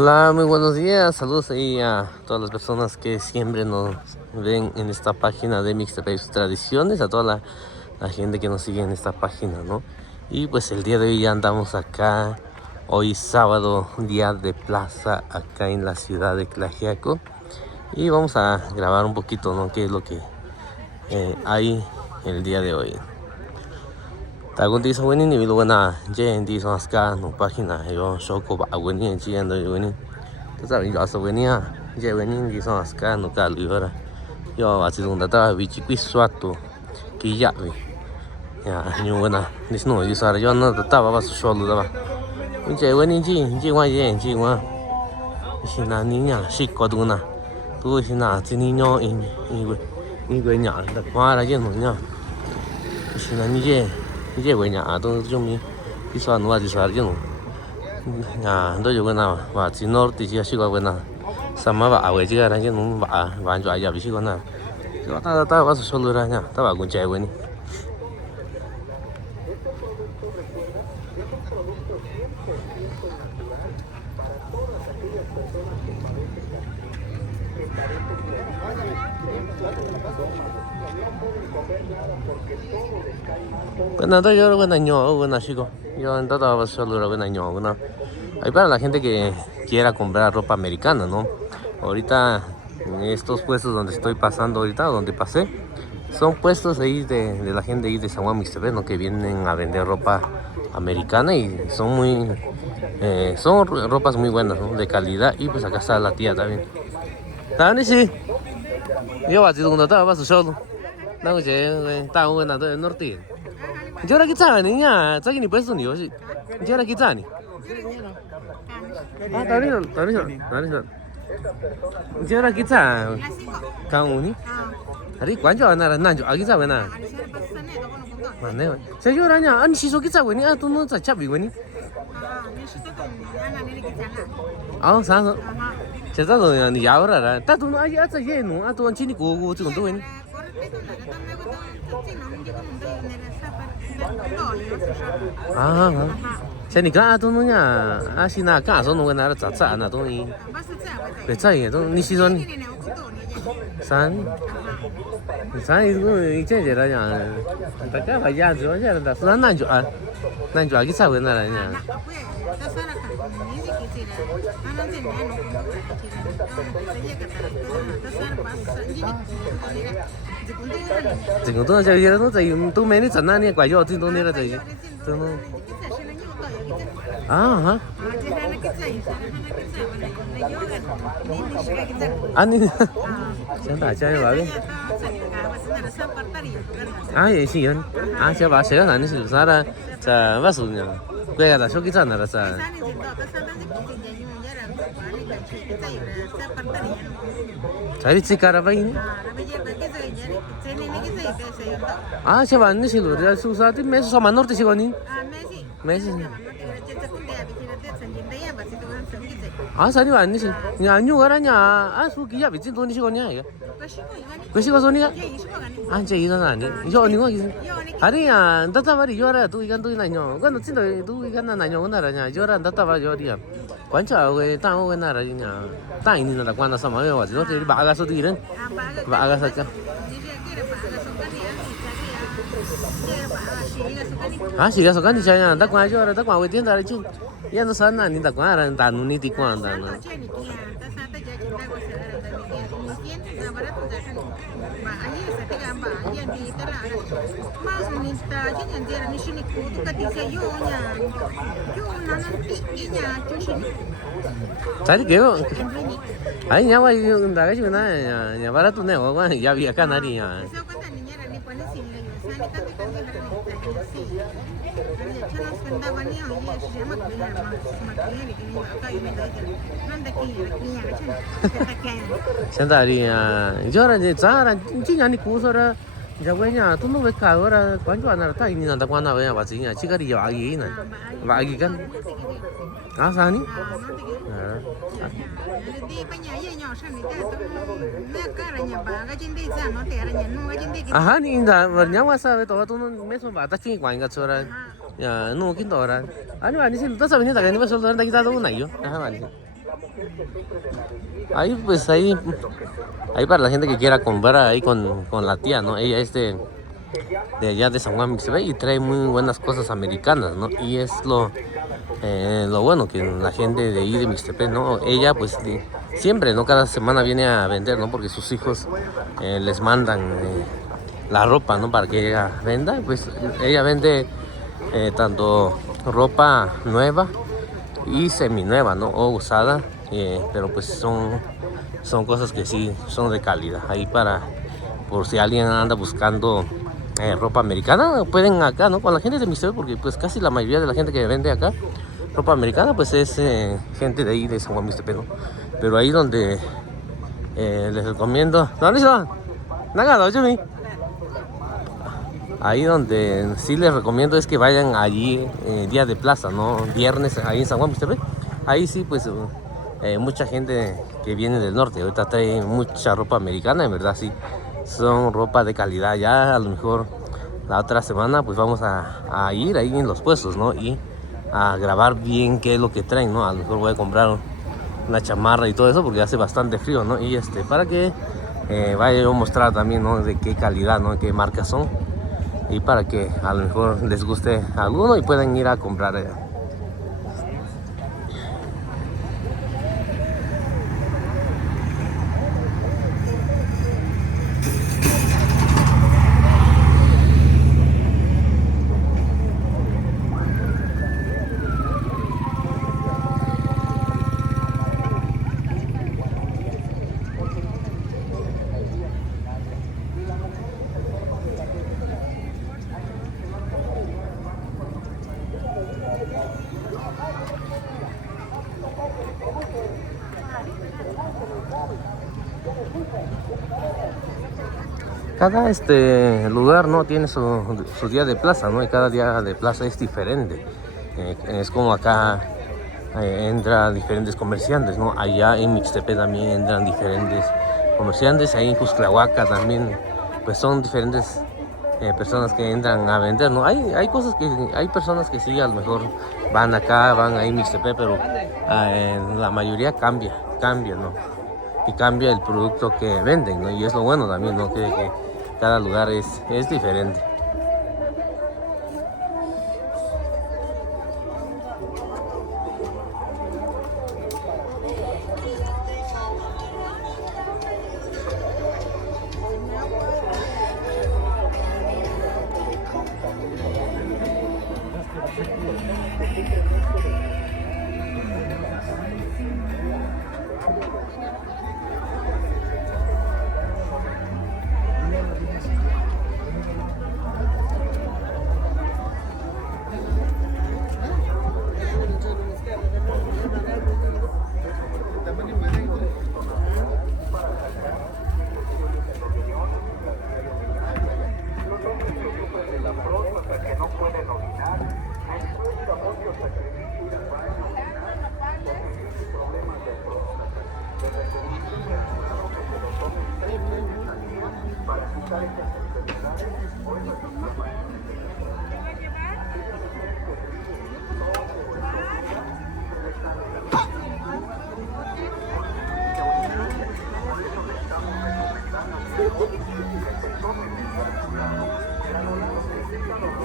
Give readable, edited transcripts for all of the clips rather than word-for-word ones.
Hola, muy buenos días. Saludos ahí a todas las personas que siempre nos ven en esta página de Mixtapes Tradiciones, a toda la gente que nos sigue en esta página, ¿no? Y pues el día de hoy ya andamos acá, hoy sábado, día de plaza acá en la ciudad de Tlaxiaco. Y vamos a grabar un poquito, ¿no? ¿Qué es lo que hay el día de hoy? Tagun di so ni bilu na je di so ska no página yo shoko ba weni ji ando weni to sa yo so weni a je weni di so ska no ka lu ora yo wa chi dong da ta vi chi qui swatto ki ya vi ya nyu wana ni sno yo sa yo na ta ba so sho lu da ba je weni ji wa si na ni nya si ko du na tu si na ji ni nyo ni gwe nya da kwa ra je no nya si na ni je 이제 왜냐 또 좀 비싸 누가 비싸죠 야 너 요거나 와 진노 뒤지야 시고거나 삼마바 아we지가 라게 너무 완전 아야 비시거나 다 와서 솔로라냐 다 와군 재원이 Bueno, yo lo año, bueno, chico. Yo andaba solo lo año, bueno. Hay para la gente que quiera comprar ropa americana, ¿no? Ahorita en estos puestos donde estoy pasando ahorita, donde pasé, son puestos ahí de la gente ahí de San Juan Mixtepec, ¿no? Que vienen a vender ropa americana y son son ropas muy buenas, ¿no? De calidad. Y pues acá está la tía también. Dani sí. Yo va a decir cuando estaba solo. No sé, estaba bueno del norte. Yo era quizá niña, ¿sabes ni puesto ni yo? Yo era quizá ni. Ah, tadi. Yo era quizá. Kamu ni? Hari cuánto ana nanjo, aquí sabe na. Mana? Saya yo orangnya, an si so quizá weni, ah tu no sa chabi weni. Ah, sa. Saya tahu ni ya ora ra. Ta tu no ay asa ye no, ah tu an chini ko tu tu weni. À, xe này cả tôi nói nha, à xin na cả số nó cái nào trả na tôi để chạy tôi đi xin rồi, sáng tôi chơi gì đó nha, tất cả phải ra rồi chứ là sáng nan chỗ cái sao cái này nha, chỉ có tôi chơi nó chơi tôi mấy cái trận này quay vô thì tôi này là chơi tôi nó à hả anh đi sáng tạo chơi vào đi à vậy gì anh à chơi vào chơi cái này nó sao ra 자 봤어 그냥 quay là số cái trận là sao 자리 찍가라 봐이니 아 제가 안 내시로 내가 수사도 매수 서만 놀 때시거니 매수 아 사리 안 내시 야 안녕 가라냐 아 수기야 미친 돈이시거냐 이거 그 시가 소니야 아 이제 이건 아니 이거 어디 거 아니야 나타 말이 이거라 또 이간 또 나뇨 그건 진짜 또 이간 나뇨 나라냐 이거라 나타 봐 저리야 관차 왜 땅 오게 나라냐 땅 있는 나라 관나 서마요 와서 저 바가서도 이런 바가서까 à chỉ là số cái gì chơi nha, ta qua cho ta qua với tiền ta chứ, yên nó sẵn là ta qua là ta nung đi qua ta nó, trái kiểu, ấy nhà vậy ta cái chuyện này nhà bà đã tụi này có quan hệ gì cả này đi nhà. Hiện tại thì giờ là giá là chỉ nhà đi cũ rồi đó, giờ quay nhà tôi nói với cả rồi là quán chỗ nào tại nhìn là quan nào vậy mà chỉ nhà chỉ có đi vào gì này, vào gìกันà sao nhỉ? À ni inda vernya masa itu tuh mesmo bata sih kuang kat suara ya nu kin toran. Ani sih, tak sabnya tak ni mesmo toran tak kita tahu nayo. Ah ani. Ahí pues ahí para la gente que quiera comprar ahí con la tía, ¿no? Ella es de allá de San Juan Mixtepec y trae muy buenas cosas americanas, ¿no? Y es lo bueno que la gente de ahí de Mixtepec, ¿no? Ella pues siempre, ¿no? Cada semana viene a vender, ¿no? Porque sus hijos les mandan la ropa, ¿no? Para que ella venda. Pues ella vende tanto ropa nueva y seminueva, ¿no? O usada, pero pues son cosas que sí son de calidad. Ahí por si alguien anda buscando ropa americana, pueden acá, ¿no? Con la gente de Mixtepec, porque pues casi la mayoría de la gente que vende acá ropa americana pues es gente de ahí de San Juan Mixtepec, ¿no? Pero ahí donde les recomiendo, ¿dónde se van? Ahí donde sí les recomiendo es que vayan allí día de plaza, ¿no? Viernes ahí en San Juan Mixtepec. Ahí sí pues mucha gente que viene del norte ahorita trae mucha ropa americana, en verdad sí son ropa de calidad. Ya a lo mejor la otra semana pues vamos a ir ahí en los puestos, ¿no? Y a grabar bien qué es lo que traen, ¿no? A lo mejor voy a comprar una chamarra y todo eso porque hace bastante frío, ¿no? Y para que vaya yo a mostrar también, ¿no? De qué calidad, ¿no? Qué marcas son, y para que a lo mejor les guste alguno y puedan ir a comprar allá. Cada lugar, ¿no? Tiene su día de plaza, ¿no? Y cada día de plaza es diferente. Es como acá entran diferentes comerciantes, ¿no? Allá en Mixtepec también entran diferentes comerciantes. Ahí en Cusclahuaca también, pues son diferentes personas que entran a vender, ¿no? Hay cosas hay personas que sí, a lo mejor van acá, van ahí en Mixtepec, pero la mayoría cambia, ¿no? Y cambia el producto que venden, ¿no? Y es lo bueno también, ¿no? Que cada lugar es diferente.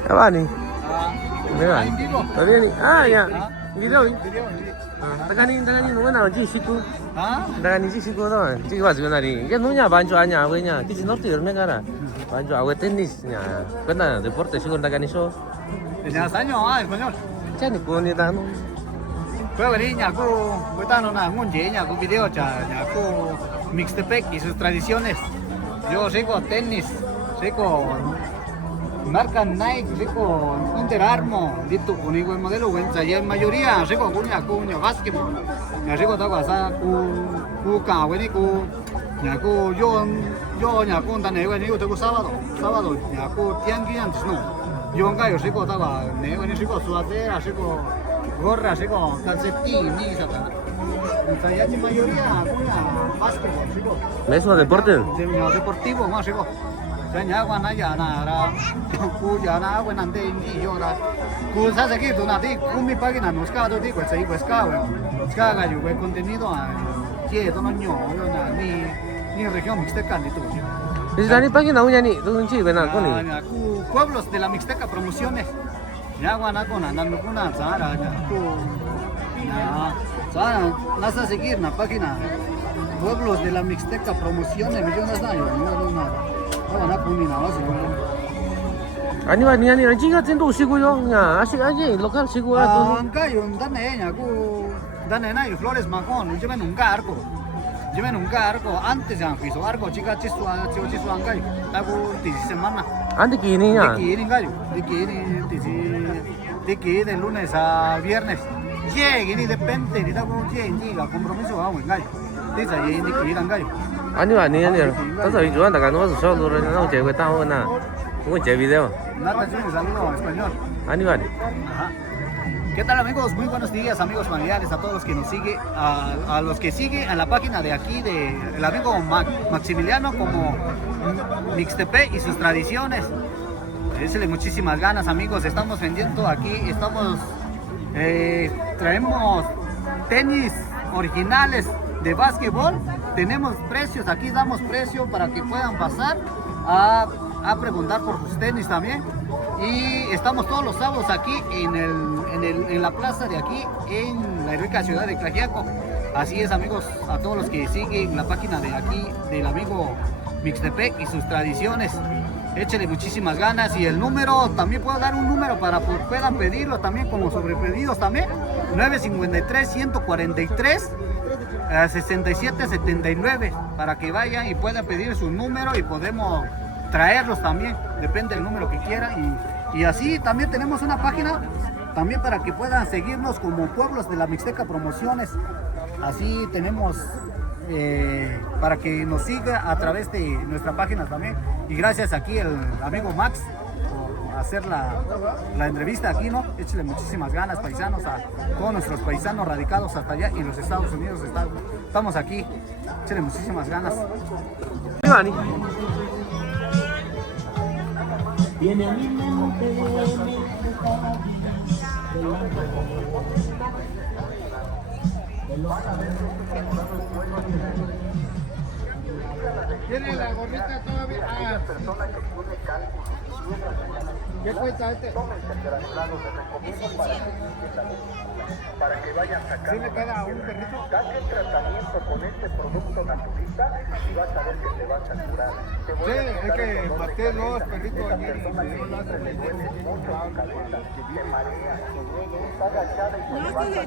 Abani. Beneran. Tadi ni. Ya. Video. Tagani mana ji siku. Tagani ji siku tu. Ji was benari. Ya nunya banjo anya awenya. Kisi norte negara. Banjo awe tenisnya. Kena deporte siku tagani so. ¿Tenías años? Español. Chani ko ni tano. Fue a venir ñaco, ahorita no nada, un ñaco video, ñaco Mixtepec y sus tradiciones. Yo rico tenis, rico marca Nike, rico Under Armour, dito con igual modelo, ya en mayoría rico cuña básquetbol, rico taco asa cu cawen cu ñaco yo ñaco tan nego ni tengo sábado ñaco tianguis antes no. Yo en gallo rico taco nego ni rico sudadera, rico gorra, rico calcetín, ni sata. Ya en mayoría cuña básquetbol, rico. ¿Eso deporte? Deportivo más rico. ya guanaya nara cuya na buena de indígena cosa se quito una di mi página nos cado di pues ahí pues caga yo el contenido a que no ni región mixteca ni tú es la página uña ni tú chi ven algo ni pueblos de la Mixteca promociones ya guanacona andando con una zara ya zara vas a seguir la página pueblos de la Mixteca promociones millones de años no nada 아니 지가 진도 오시고요. 야, 아니 local sigo a 안 가요. dane na flores majón, lleven un cargo. Antes ya piso arco, chica chisu an gayo. Tago tisi semana. Ande kini ya. De que de lunes a viernes. Llegue ni depende, ni tago llegue, compromiso a un gallo. Dice ahí ni que irán gallo. 아니 entonces yo anda ganando solo no che que tao na un che video Nata tiene saludo en español. 아니 Ajá. ¿Qué tal amigos? Muy buenos días amigos familiares, a todos los que nos siguen, a los que siguen en la página de aquí del amigo Maximiliano como Mixtepec y sus tradiciones. Échale muchísimas ganas amigos, estamos vendiendo aquí, traemos tenis originales de básquetbol, tenemos precios, aquí damos precio para que puedan pasar a preguntar por sus tenis también. Y estamos todos los sábados aquí en la plaza de aquí, en la rica ciudad de Tlaxiaco. Así es amigos, a todos los que siguen la página de aquí del amigo Mixtepec y sus tradiciones, échale muchísimas ganas. Y el número, también puedo dar un número para que puedan pedirlo también como sobrepedidos también, 953-143-6779, para que vayan y puedan pedir su número y podemos traerlos también, depende del número que quieran. Y así también tenemos una página también para que puedan seguirnos como Pueblos de la Mixteca Promociones. Así tenemos para que nos siga a través de nuestra página también. Y gracias aquí el amigo Max por hacer la entrevista aquí, ¿no? Échale muchísimas ganas, paisanos, a todos nuestros paisanos radicados hasta allá en los Estados Unidos. Estamos aquí, échale muchísimas ganas. Viene a mi mente ¿Tiene la gorrita todavía? ¿Qué cuesta este? Para que vayan sacando. ¿Sí le queda un perrito? Date el tratamiento con este producto naturista y vas a ver que te vas a curar. Sí, es que maté dos perritos ayer y me dio la te duele mucho la cabeza, te marea, está agachada y te levanta.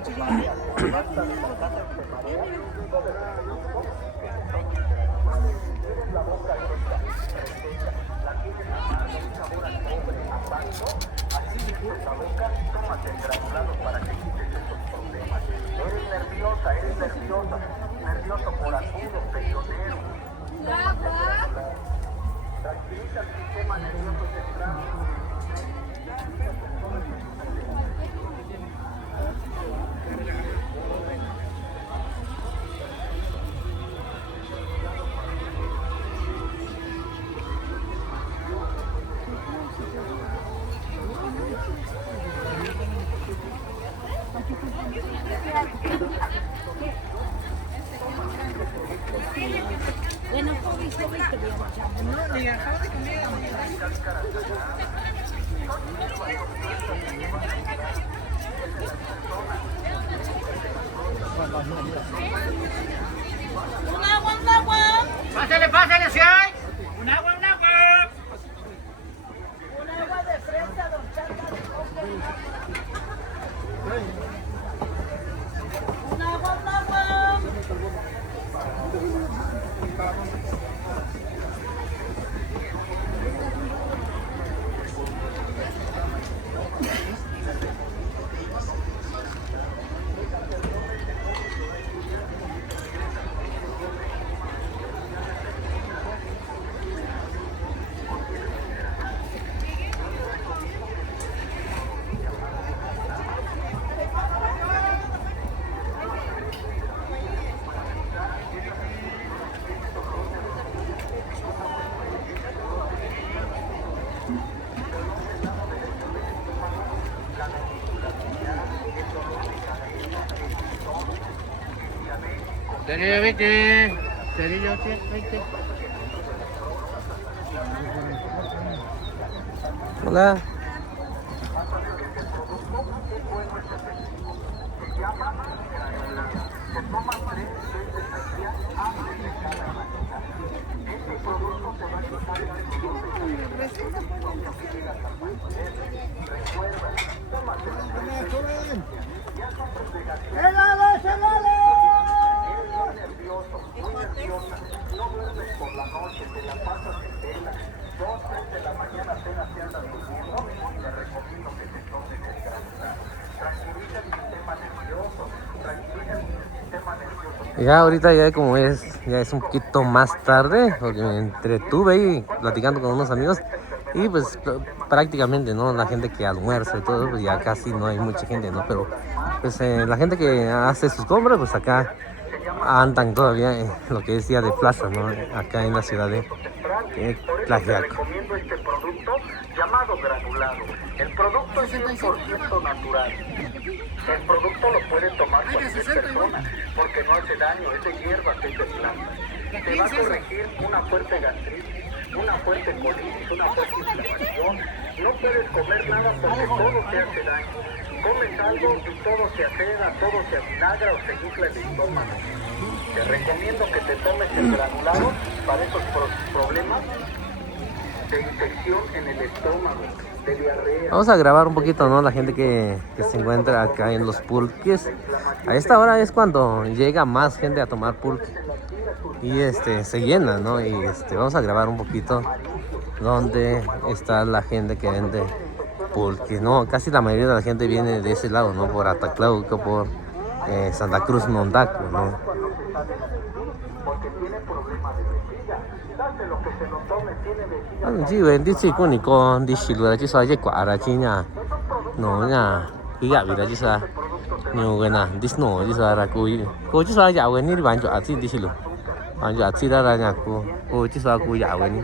Tienes la boca abierta, la tienes un sabor a cobre, a panto, así limpias la boca, tómate el granulado para que quites esos problemas. Eres nervioso por agudo, peleonero. Tranquiliza el sistema nervioso central. Bueno, joven, te voy a echar. No, ni acabo de comer. Un agua. Pásale, si hay. Un agua. Un agua de fresa, don Chaca. Un agua. Cerillo, vete. Cerillo, vete. Hola. Ya ahorita ya como ya es un poquito más tarde, porque me entretuve ahí platicando con unos amigos y pues prácticamente, ¿no? La gente que almuerza y todo, pues ya casi no hay mucha gente, ¿no? Pero pues la gente que hace sus compras, pues acá andan todavía en lo que es día de plaza, ¿no? Acá en la ciudad de Tlaxiaco. Recomiendo este producto llamado granulado. El producto es 100% natural. El producto lo puede tomar cualquier persona porque no hace daño, es de hierbas, es de plantas. Te va a corregir una fuerte gastritis, una fuerte colitis, una fuerte inflamación. No puedes comer nada porque todo te hace daño. Comes algo y todo se aceda, todo se avinagra o se infla el estómago. Te recomiendo que te tomes el granulado para esos problemas de infección en el estómago, de diarrea. Vamos a grabar un poquito, ¿no? La gente que se encuentra acá en los pulques. A esta hora es cuando llega más gente a tomar pulque y se llena, ¿no? Y vamos a grabar un poquito donde está la gente que vende pulque, ¿no? Casi la mayoría de la gente viene de ese lado, ¿no? Por Ataclauco, por Santa Cruz Mondaco, ¿no? Porque tiene problemas de vejiga. Dáselo que se lo tome, tiene vejiga. Anh chị về đi chị con con đi xí lừa chứ sao vậy quả ra chi nhà nó nhà cái gạo gì đó chứ sao nhiều cái nào đi nổ chứ sao ra cô chứ sao dạo cái ní bán chỗ chị đi xí lừa bán chỗ chị ra nhà cô chứ sao cô dạo cái ní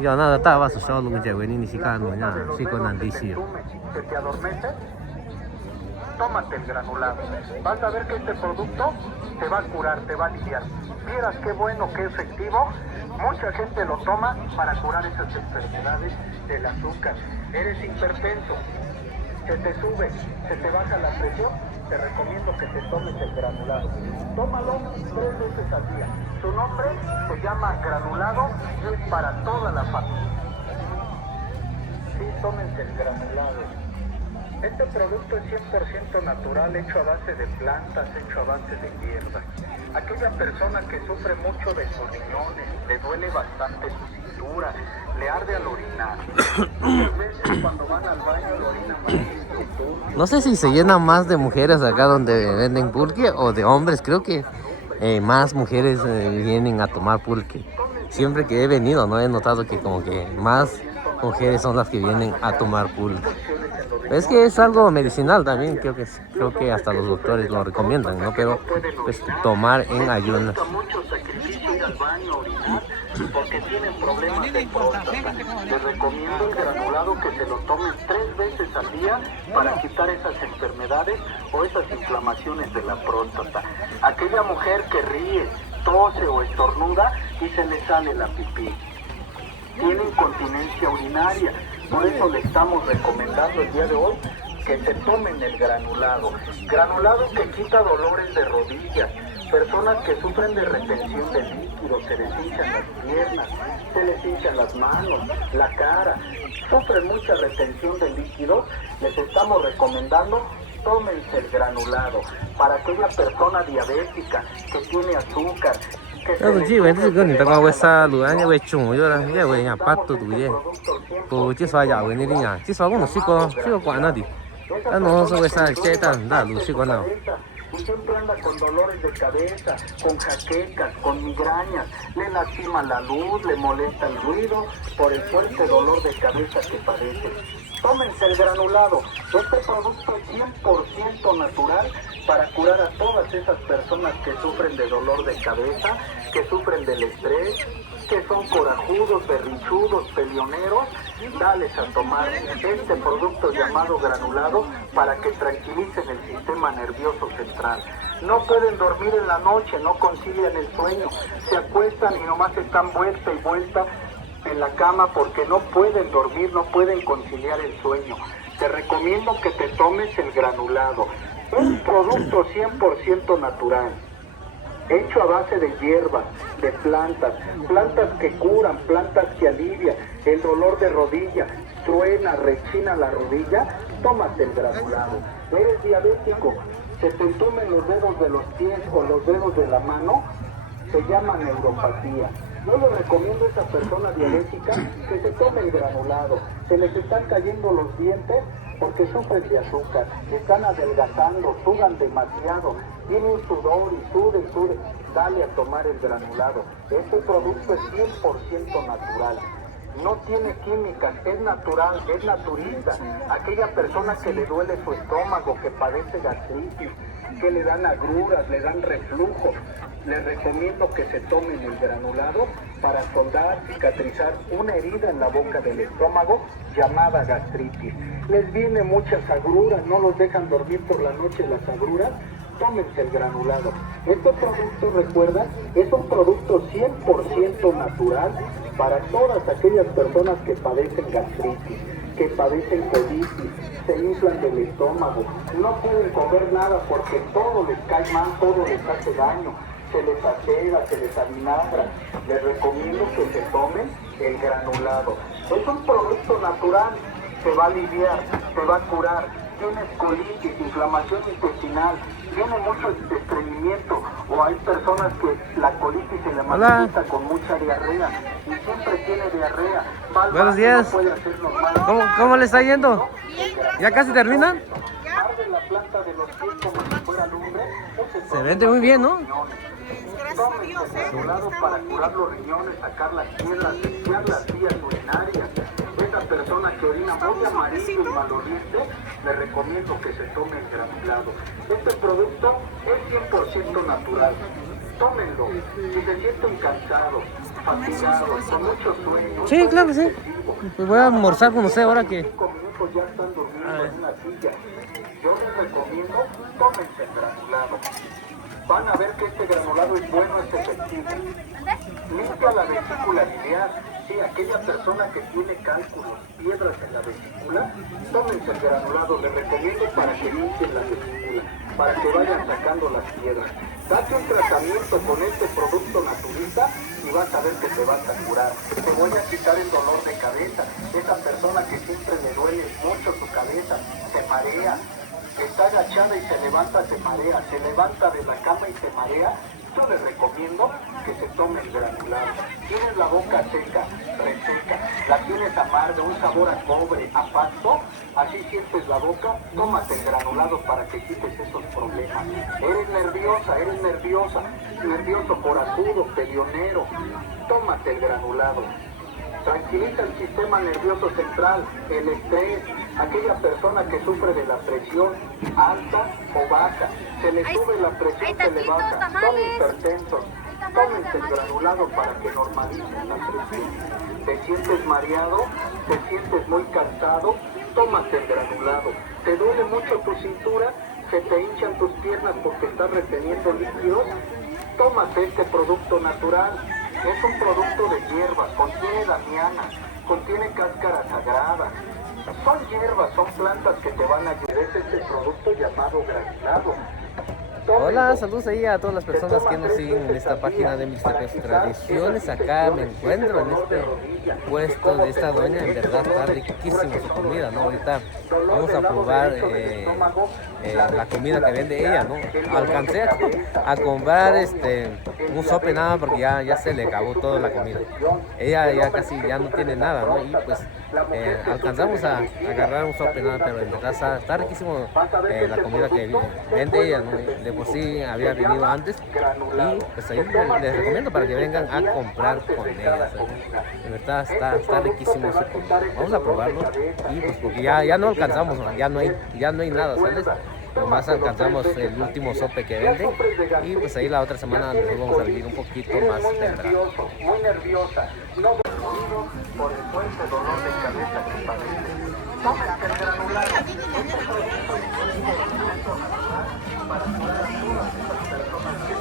giờ nó ta vào số luôn cái ní xí cả nó nhà xí con ăn đi xí ¿Se te adormece? Tómate el granulado. Vas a ver que este producto te va a curar, te va a aliviar. Vieras qué bueno, qué efectivo. Mucha gente lo toma para curar esas enfermedades del azúcar. Eres hipertenso, se te sube, se te baja la presión. Te recomiendo que te tomes el granulado. Tómalo 3 veces al día. Su nombre se llama granulado y es para toda la familia. Sí, tómense el granulado. Este producto es 100% natural, hecho a base de plantas, hecho a base de hierbas. Aquella persona que sufre mucho de sus riñones, le duele bastante su cintura, le arde al orinar. Muchas veces cuando van al baño el orina amarillo. No sé si se llena más de mujeres acá donde venden pulque o de hombres. Creo que más mujeres vienen a tomar pulque. Siempre que he venido, no he notado que como que más mujeres son las que vienen a tomar pulque. Es que es algo medicinal también, creo que hasta los doctores lo recomiendan, ¿no? Pero pues tomar en ayunas. Mucho sacrificio ir al baño a orinar porque tienen problemas de próstata. Les recomiendo el granulado que se lo tomen 3 veces al día para quitar esas enfermedades o esas inflamaciones de la próstata. Aquella mujer que ríe, tose o estornuda y se le sale la pipí. Tiene incontinencia urinaria. Por eso le estamos recomendando el día de hoy que se tomen el granulado. Granulado que quita dolores de rodillas. Personas que sufren de retención de líquidos, se les hinchan las piernas, se les hinchan las manos, la cara. Sufren mucha retención de líquidos. Les estamos recomendando tómense el granulado. Para aquella persona diabética que tiene azúcar. Nó chỉ về cái người ta qua quay xa lùi anh quay trùng rồi đó, cái quay nhà bắt tụi vậy, cô chỉ xóa dạo cái này đi nhà, chỉ xóa cũng nó chỉ có quả nào đi, anh nó xóa quay xa chết ta, đã lùi chỉ có nào. Y siempre anda con dolores de cabeza, con jaquecas, con migrañas, le lastima la luz, le molesta el ruido por el fuerte dolor de cabeza que padece. Tómense el granulado. Este producto es 100% natural para curar a todas esas personas que sufren de dolor de cabeza, que sufren del estrés, que son corajudos, berrinchudos, peleoneros. Dales a tomar este producto llamado granulado para que tranquilicen el sistema nervioso central. No pueden dormir en la noche, no concilian el sueño, se acuestan y nomás están vuelta y vuelta en la cama porque no pueden dormir, no pueden conciliar el sueño. Te recomiendo que te tomes el granulado, un producto 100% natural, hecho a base de hierbas, de plantas que curan, plantas que alivian el dolor de rodilla, truena, rechina la rodilla. Tómate el granulado. Eres diabético, se te entumen los dedos de los pies o los dedos de la mano, se llama neuropatía. Yo le recomiendo a esa persona diabética que se tome el granulado. Se les están cayendo los dientes porque sufren de azúcar, están adelgazando, sudan demasiado, tienen sudor y sude. Dale a tomar el granulado. Este producto es 100% natural. No tiene químicas, es natural, es naturista. Aquella persona que le duele su estómago, que padece gastritis, que le dan agruras, le dan reflujo, les recomiendo que se tomen el granulado para soldar, cicatrizar una herida en la boca del estómago llamada gastritis. Les viene muchas agruras, no los dejan dormir por la noche las agruras. Tómense el granulado. Este producto, recuerda, es un producto 100% natural para todas aquellas personas que padecen gastritis, que padecen colitis, se inflan del estómago, no pueden comer nada porque todo les cae mal, todo les hace daño, se les acera, se les avinagra. Les recomiendo que se tomen el granulado. Es un producto natural, te va a aliviar, te va a curar. Tienes colitis, inflamación intestinal, tiene mucho estreñimiento, o hay personas que la colitis se le manifiesta con mucha diarrea y siempre tiene diarrea. Buenos días. No puede hacer normal. ¿Cómo le está yendo? ¿Ya casi terminan? Arde la planta de los pies como si fuera lumbre. Se vende muy bien, ¿no? Tomen el granulado para curar los riñones, sacar las piedras, limpiar las vías urinarias. Esa persona que orina muy amarillo y maloliente, le recomiendo que se tome el granulado. Este producto es 100% natural. Tómenlo. Si se sienten cansados, fatigados, con mucho sueño. Sí, claro que sí. Pues voy a almorzar con usted ahora que... 5 minutos ya están durmiendo en una silla. Yo les recomiendo, tómense el granulado. Van a ver que este granulado es bueno, es efectivo. Limpia la vesícula biliar. Sí, aquella persona que tiene cálculos, piedras en la vesícula, tómense el granulado. Les recomiendo para que limpien la vesícula, para que vayan sacando las piedras. Date un tratamiento con este producto naturista y vas a ver que te vas a curar. Te voy a quitar el dolor de cabeza. Esa persona que siempre le duele mucho su cabeza, se marea, está agachada y se levanta, se marea, se levanta de la cama y se marea. Yo les recomiendo que se tome el granulado. Tienes la boca seca, reseca, la tienes amarga, un sabor a cobre, a pasto, así sientes la boca, tómate el granulado para que quites esos problemas. Eres nervioso, corajudo, peleonero, tómate el granulado. Tranquiliza el sistema nervioso central, el estrés, aquella persona que sufre de la presión alta o baja, se le sube la presión, se le baja, son hipertensos, tómense el granulado para que normalicen la presión. Te sientes mareado, te sientes muy cansado, tómate el granulado. Te duele mucho tu cintura, se te hinchan tus piernas porque estás reteniendo líquidos, tómate este producto natural. Es un producto de hierbas, contiene damiana, contiene cáscara sagrada. Son hierbas, son plantas que te van a ayudar. Es este producto llamado granulado. Hola, saludos ahí a todas las personas que nos siguen en esta página de Mixtepec Tradiciones. Acá me encuentro en este puesto de esta doña, en verdad está riquísima su comida, ¿no? Ahorita vamos a probar la comida que vende ella, ¿no? Alcancé a comprar un sope nada porque ya se le acabó toda la comida. Ella ya casi ya no tiene nada, ¿no? Y pues alcanzamos a agarrar un sope nada, pero en verdad está riquísimo la comida que vende ella, ¿no? De por sí había venido antes y pues ahí les recomiendo para que vengan a comprar con ella, ¿sabes? De verdad está riquísimo su comida. Vamos a probarlo y pues porque ya no alcanzamos, ¿no? ya no hay nada, ¿sabes? nomás alcanzamos el último sope que vende y pues ahí la otra semana nos vamos a vivir un poquito más temprano. Muy nerviosa, no por el fuerte dolor de cabeza que padece. Tómate el granulado. Para curar a todas esas personas que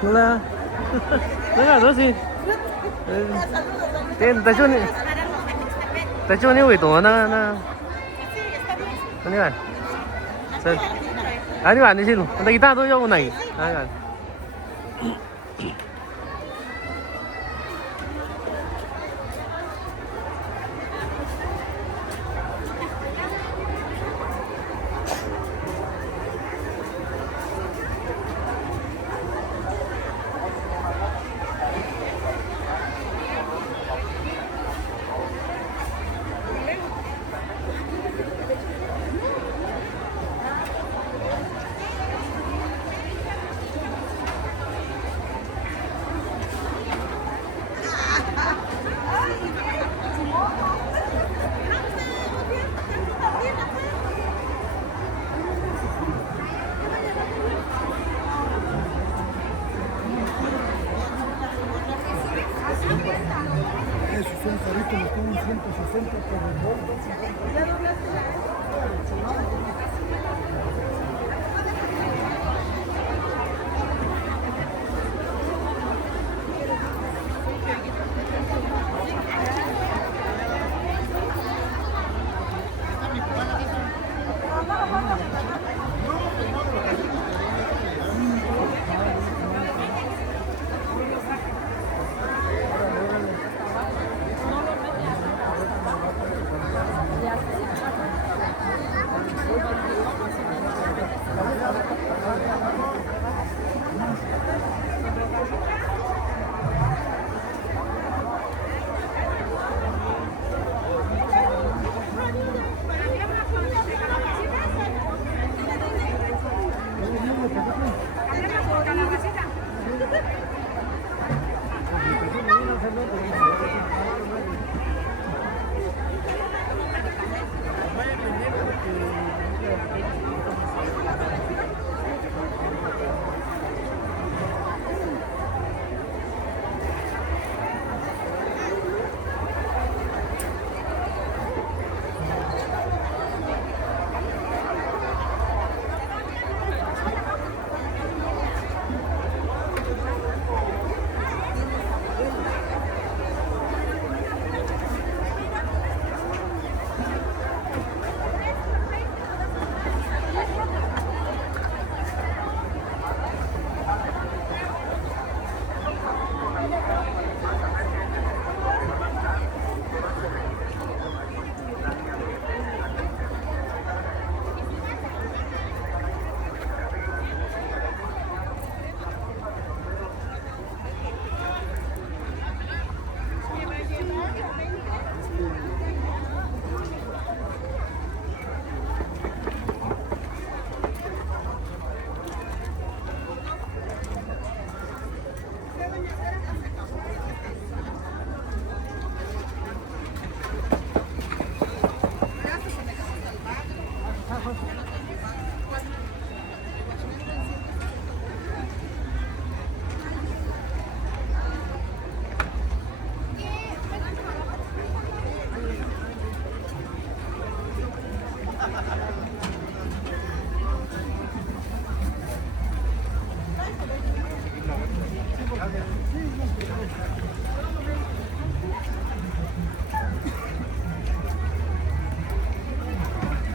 Hola. Hola, Rosy. Tiene tachuni. Tachuni uy to na. Ano yan? Ano ba? Ano sino? Ang kita to yung unay. Ano yan? Esos son caritos, los tienen 160 por el bolso.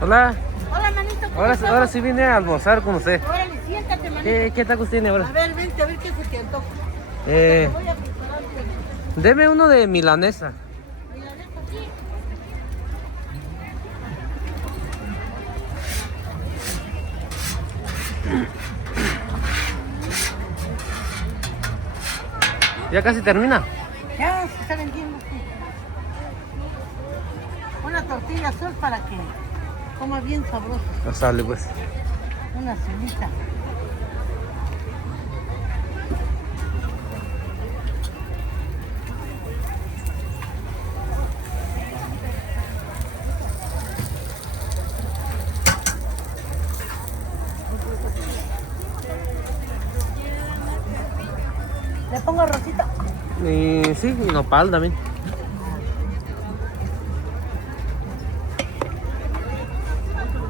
Hola, Hola, manito. ¿cómo ahora estamos? sí vine a almorzar con usted. Órale, siéntate, manito. ¿Qué tacos tiene A ahora? ver, vente a ver qué se te antoja. Eh, Te voy a preparar. deme uno de milanesa. Mira, dejo aquí. Ya casi termina. Ya se está vendiendo. Sí. Una tortilla azul para que coma bien sabroso. No sale pues. Una azulita. ¿Le pongo arrocito? Y sí, y nopal también.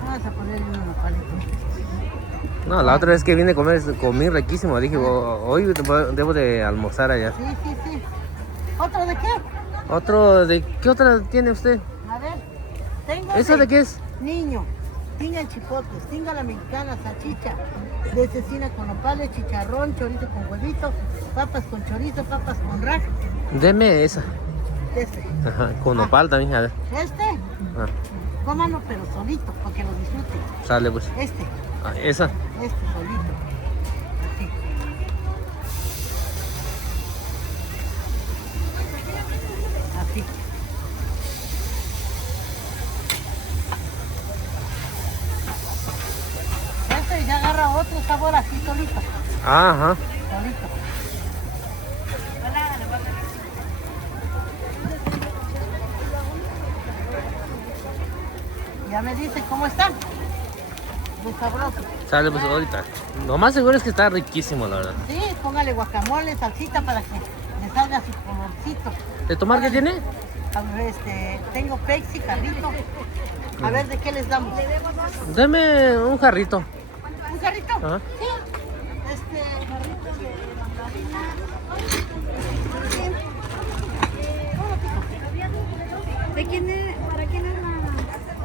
Vamos a ponerle unos nopalitos. No, la otra vez que vine a comer, comí riquísimo. Dije, hoy debo de almorzar allá. Sí, sí, sí. ¿Otro de qué? Otro de... ¿Qué otra tiene usted? A ver, tengo ¿Esa de qué es? niño, tinga en chipotes, tinga a la mexicana, salchicha, de cecina con nopales, chicharrón, chorizo con huevito, papas con chorizo, papas con raja. Deme esa. Este, Ajá, con nopal también, a ver. este, Ah, cómalo pero solito, para que lo disfrute. sale pues. Este Esa. solito. Así. Así. Este ya agarra otro sabor así solito. Ajá. Solito. Ya me dice cómo está. Muy sabroso. Sale pues ahorita. Lo más seguro es que está riquísimo, la verdad. Sí, póngale guacamole, salsita para que le salga su colorcito. ¿De tomar qué tiene? A ver, tengo Pepsi, carrito. A ver, ¿de qué les damos? Deme un jarrito. ¿Un carrito? Ajá. Sí. Jarrito de mandarina. ¿De quién es? ¿Para quién es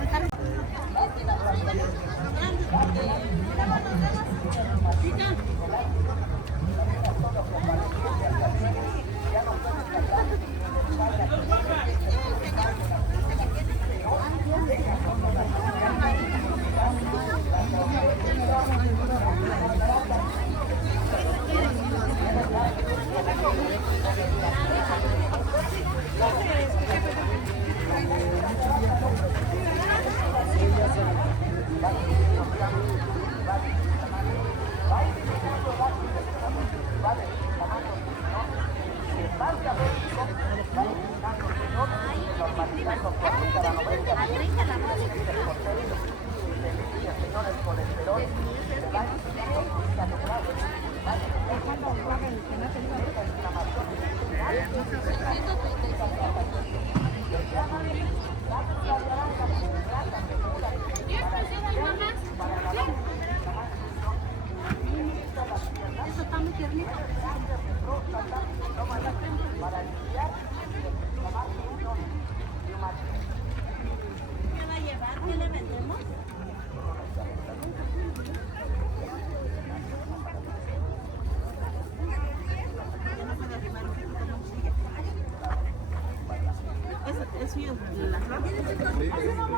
el carrito? Eso está muy tiernito. ¿Qué va a llevar? ¿Qué le vendemos? Es suyo la flor.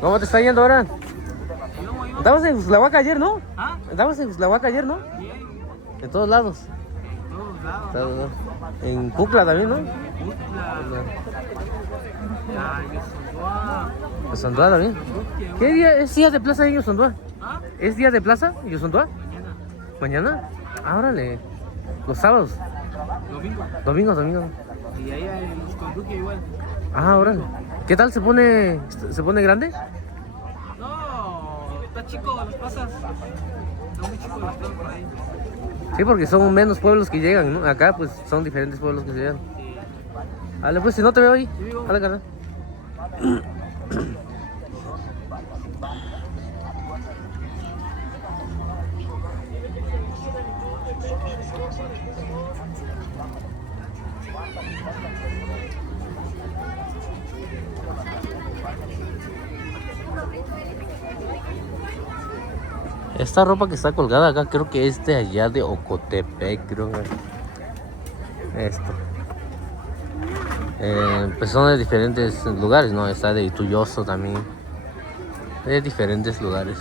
¿Cómo te está yendo ahora? Estabas en Cuslahuaca ayer, ¿no? ¿Ah? Estabas en Cuslahuaca ayer, ¿no? Bien, En todos lados. todos lados. En todos lados. En Cucla también, ¿no? Ya, yo soy En Sondoa también. ¿Qué día es día de plaza en Sondoa? ¿Ah? ¿Es día de plaza en Sondoa? Mañana, ¿Mañana? Ah, órale. Los sábados. domingo. Domingo. Y ahí hay los conductos igual. Ah, órale. ¿Qué tal se pone grande? No, está chico las plazas. Está muy chico las plazas por ahí. Sí, porque son menos pueblos que llegan, ¿no? Acá pues son diferentes pueblos que se llegan. Dale, pues si no te veo ahí. Dale, carnal. Esta ropa que está colgada acá creo que es de allá de Ocotepec, creo. Esto. Pues son de diferentes lugares, ¿no? Está de Ituyoso también. De diferentes lugares.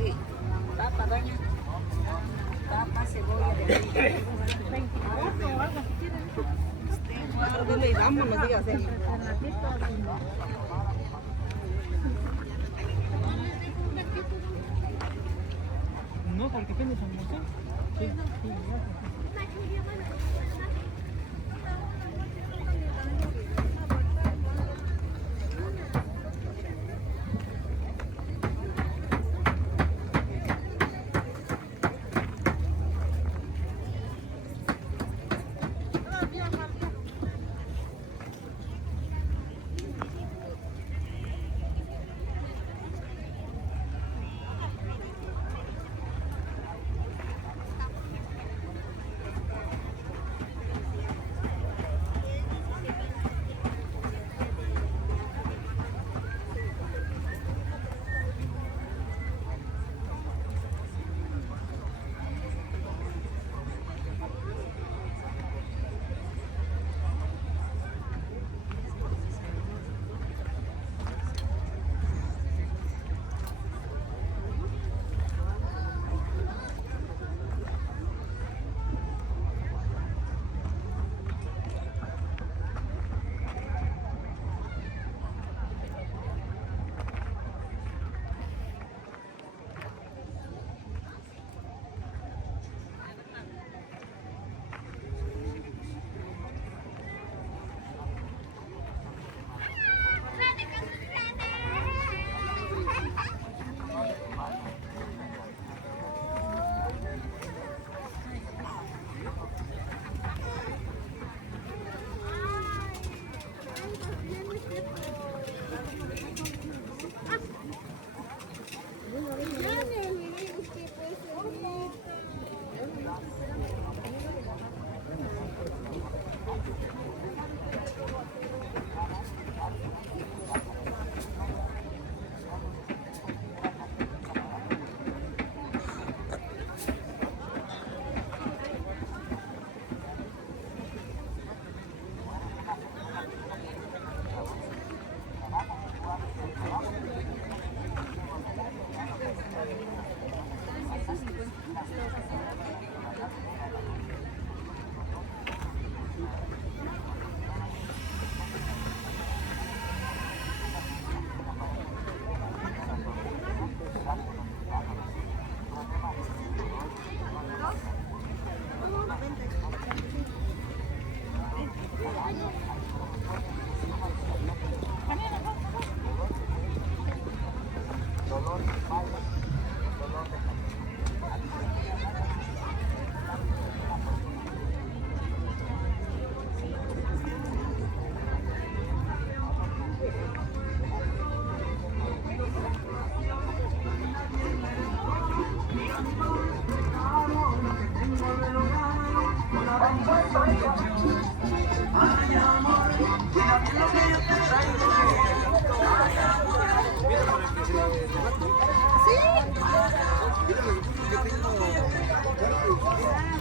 Papa, doña. Papa, cebolla de y vámonos, diga, No, porque tiene promoción. Sí, sí,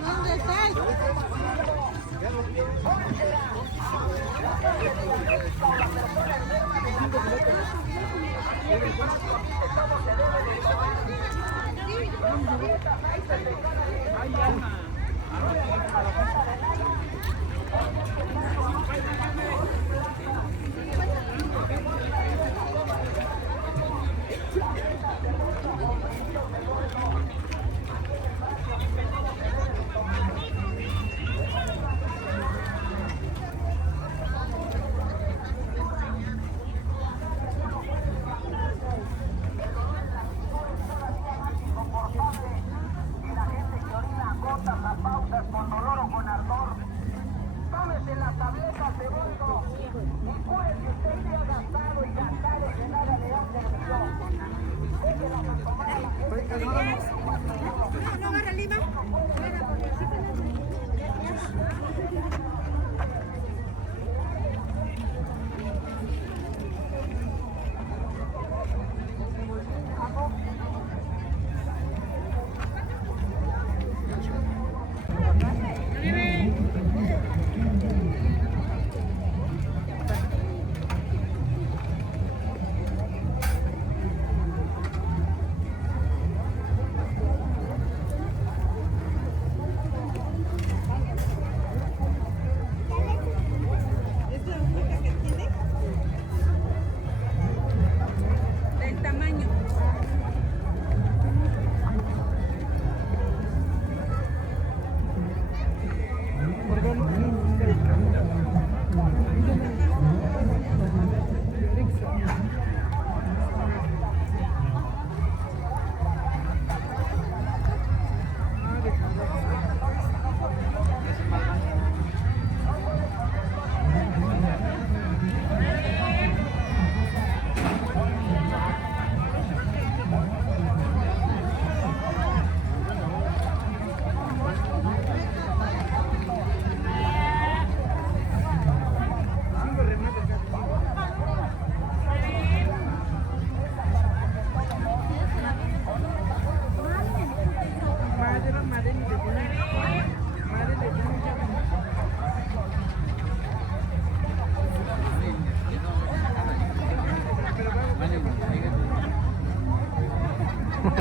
¿Dónde estás? Tómese las tabletas de bolso y puede que usted haya gastado y gastado y que nada le ha servido. Déjelas a tomar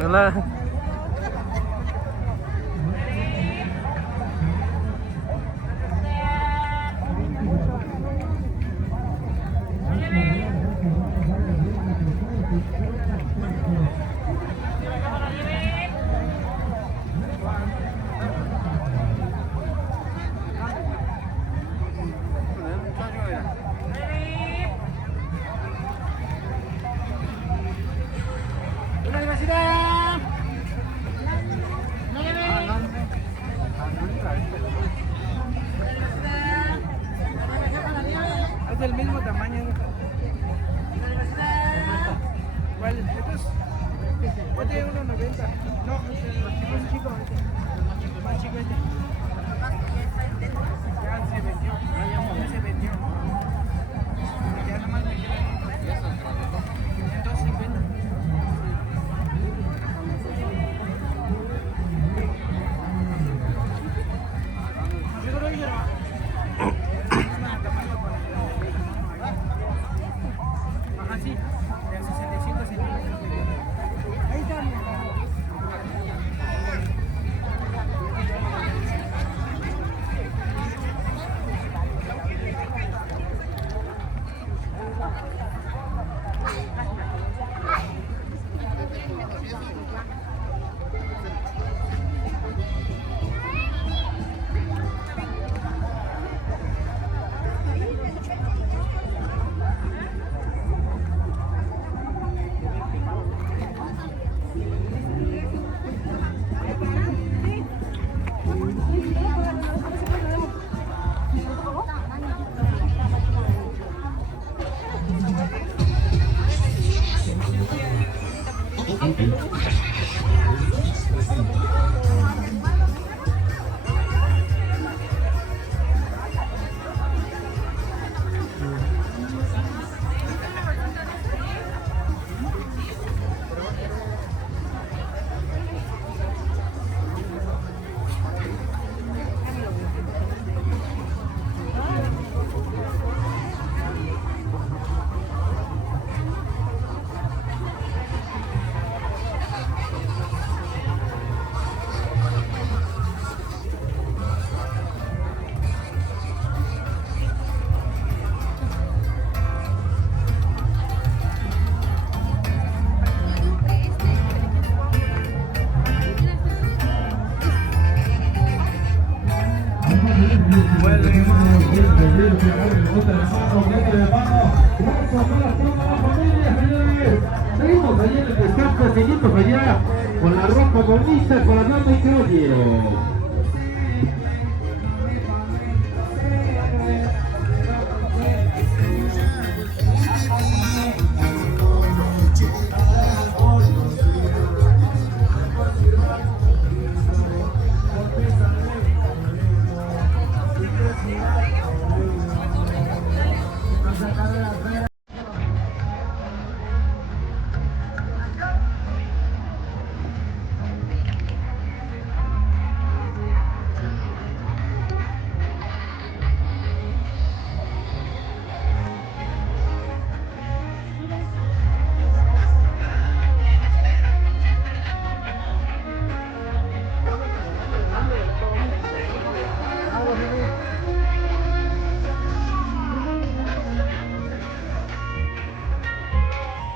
Hola. Es del mismo tamaño. ¿Cuál? ¿Estos? Este es 1.90. No, más chico. Más chico este. Ya se vendió. Ya se vendió. Ya nomás me queda 250. Ajá, sí, de 65 centímetros. Ahí está. Seguimos allá en el descanso, seguimos allá con la ropa bonita, con la dama y caballero.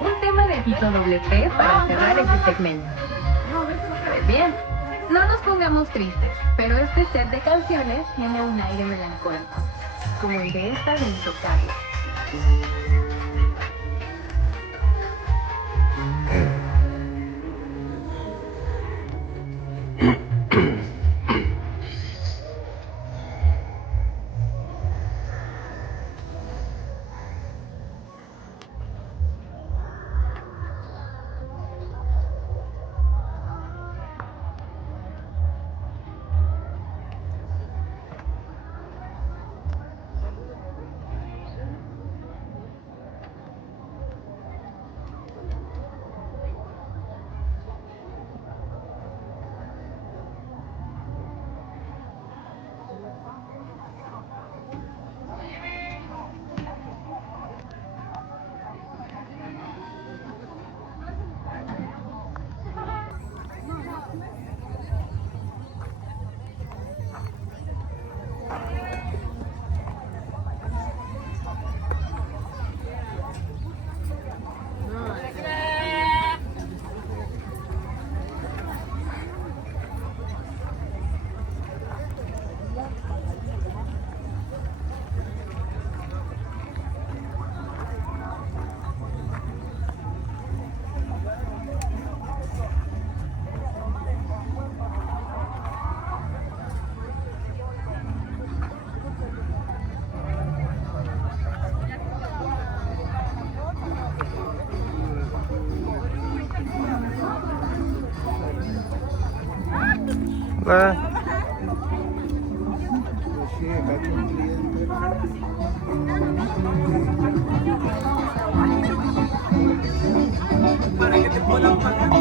Un tema de Tito WP para cerrar este segmento. Pues bien, no nos pongamos tristes, pero este set de canciones tiene un aire melancólico, como el de esta de Intocable. Para que te puedan pagar.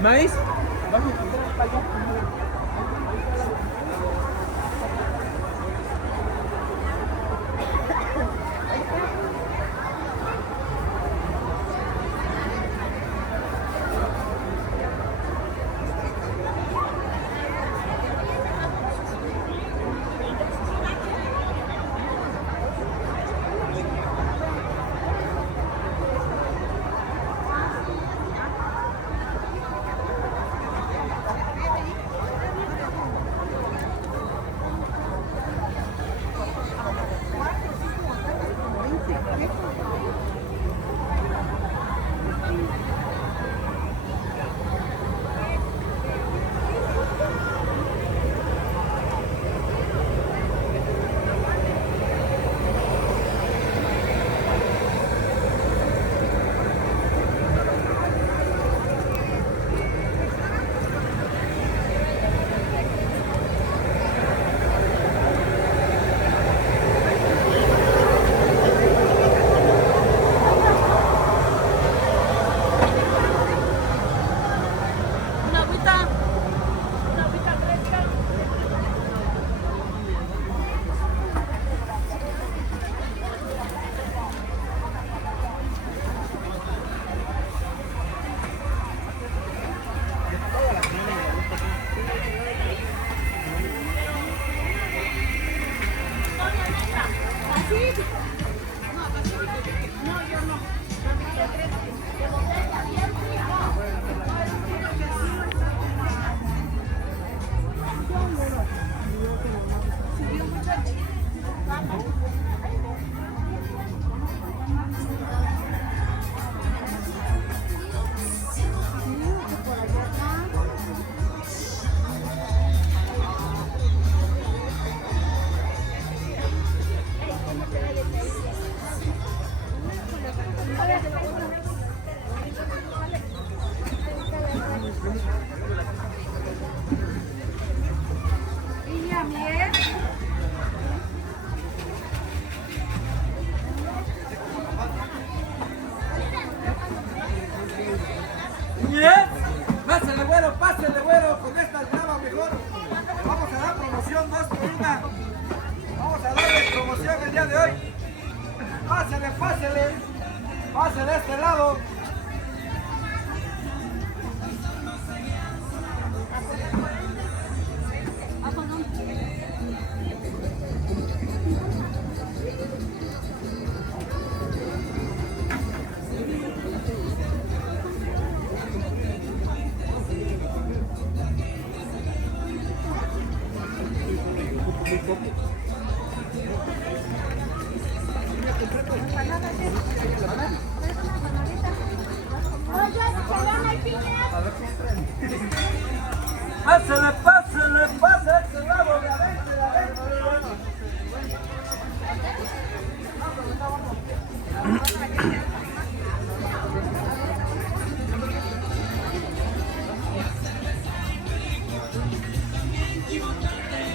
¿Maíz? Vamos a comprar para allá. Pásale, güero, con esta grava mejor. Vamos a dar promoción 2 por 1. Vamos a darle promoción el día de hoy. Pásale, pásale. Pásale a este lado. Pásale, pásale.